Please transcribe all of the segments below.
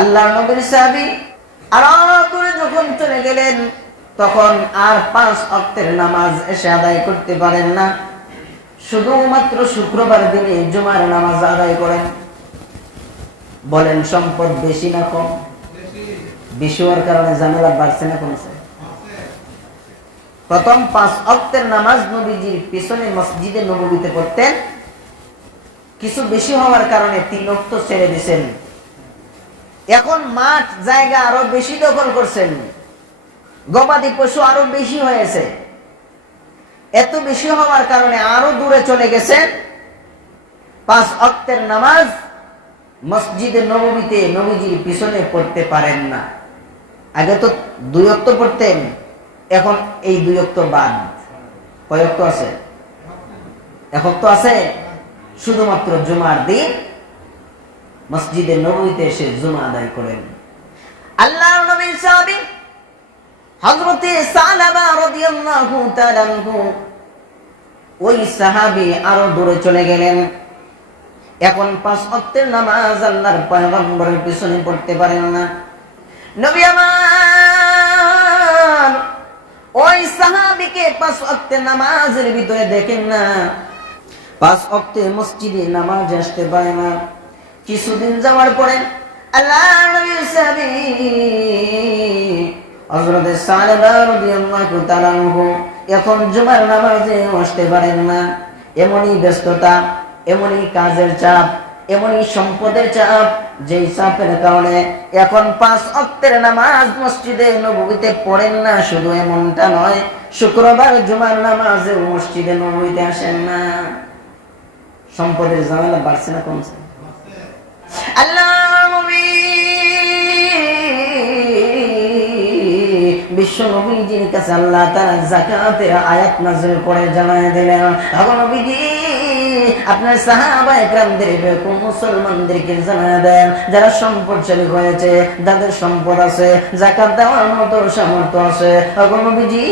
আল্লাহর নবীর সাহাবী আরাম করে যখন চলে গেলেন, তখন আর 5 ওয়াক্তের নামাজ এসে আদায় করতে পারেন না। শুধুমাত্র শুক্রবার দিনে জুমার নামাজ আদায় করেন। বলেন সম্পদ বেশি না কম? বেশি হওয়ার কারণে ঝামেলা বাড়ছে না কমছে? প্রথম 5 ওয়াক্তের নামাজ নবীজির পিছনে মসজিদে নববীতে পড়তেন, কিছু বেশি হওয়ার কারণে 3 ওয়াক্ত ছেড়ে দিয়েছেন। এখন মাঠ জায়গা আরো বেশি দখল করছেন, গবাদি পশু আরো বেশি হয়েছে। এত বেশি হওয়ার কারণে আরো দূরে চলে গেছেন। 5 ওয়াক্তের নামাজ মসজিদে নববীতে নবীজির পিছনে পড়তে পারেন না। আগে তো 2 ওয়াক্ত পড়তেন, এখন এই 2 ওয়াক্ত বাদ। কয় ওয়াক্ত আছে? 1 ওয়াক্ত আছে। শুধুমাত্র জুমার দিন মসজিদে নববীতে এসে জুমা আদায় করেন। আল্লাহর নবীর সাহাবী হযরতে সালাবা রাদিয়াল্লাহু তাআলা আনহু, ওই সাহাবী আরো দূরে চলে গেলেন। এখন 5 ওয়াক্তের নামাজ আল্লাহর পয়গম্বরের পিছনে পড়তে পারেন না। নবী আমার ওই সাহাবীকে 5 ওয়াক্তের নামাজের ভিতরে দেখেন না, 5 ওয়াক্তে মসজিদে নামাজ আসতে পারে না। কিছুদিন যাওয়ার পরে আল্লাহর নবীর সাহাবী হযরত সালাবা রাদিয়াল্লাহু তাআলা আনহু এখন জুমার নামাজে আসতে পারেন না। এমনই ব্যস্ততা, এমনই কাজের চাপ, এমনই সম্পদের চাপ, যেই চাপের কারণে এখন 5 ওয়াক্তের নামাজ মসজিদে নববীতে পড়েন না। শুধু এমনটা নয়, শুক্রবার জুমার নামাজে মসজিদে নববীতে আসেন না। সম্পদের ঝামেলা বাড়ছে না কমছে? আল্লাহ নবী বিশ্ব নবীজির কাছে আল্লাহ তাআলা যাকাতের আয়াত নাযিল করে জানায় দিলেন, ও নবীজি আপনার সাহাবায়ে কেরামদের মুসলমানদেরকে জানায় দেন, যারা সম্পদশালী হয়েছে, যাদের সম্পদ আছে, যাকাত দেওয়ার মতো সামর্থ্য আছে, ও নবীজি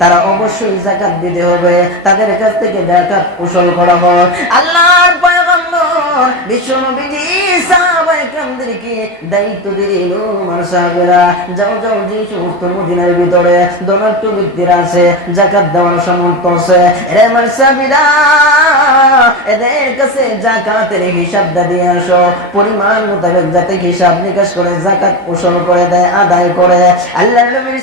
তারা অবশ্যই যাকাত দিতে হবে, তাদের কাছ থেকে যাকাত উসুল করা হয়। আল্লাহর পয়গম্বর বিশ্ব নবীজি সাহাবায়ে কেরামদেরকে দায়িত্ব দিলেন, আমার সাহাবীরা যাও যাও, যে সমস্ত মদিনার ভিতরে ধনাঢ্য ব্যক্তিরা আছে, যাকাত দেওয়ার সামর্থ্য আছে, রে আমার সাহাবীরা এদের কাছে যাকাতের হিসাবটা দিয়ে আসো, পরিমাণ মোতাবেক যাতে হিসাব নিকাশ করে যাকাত উসুল করে দেয়, আদায় করে। আল্লাহর নবী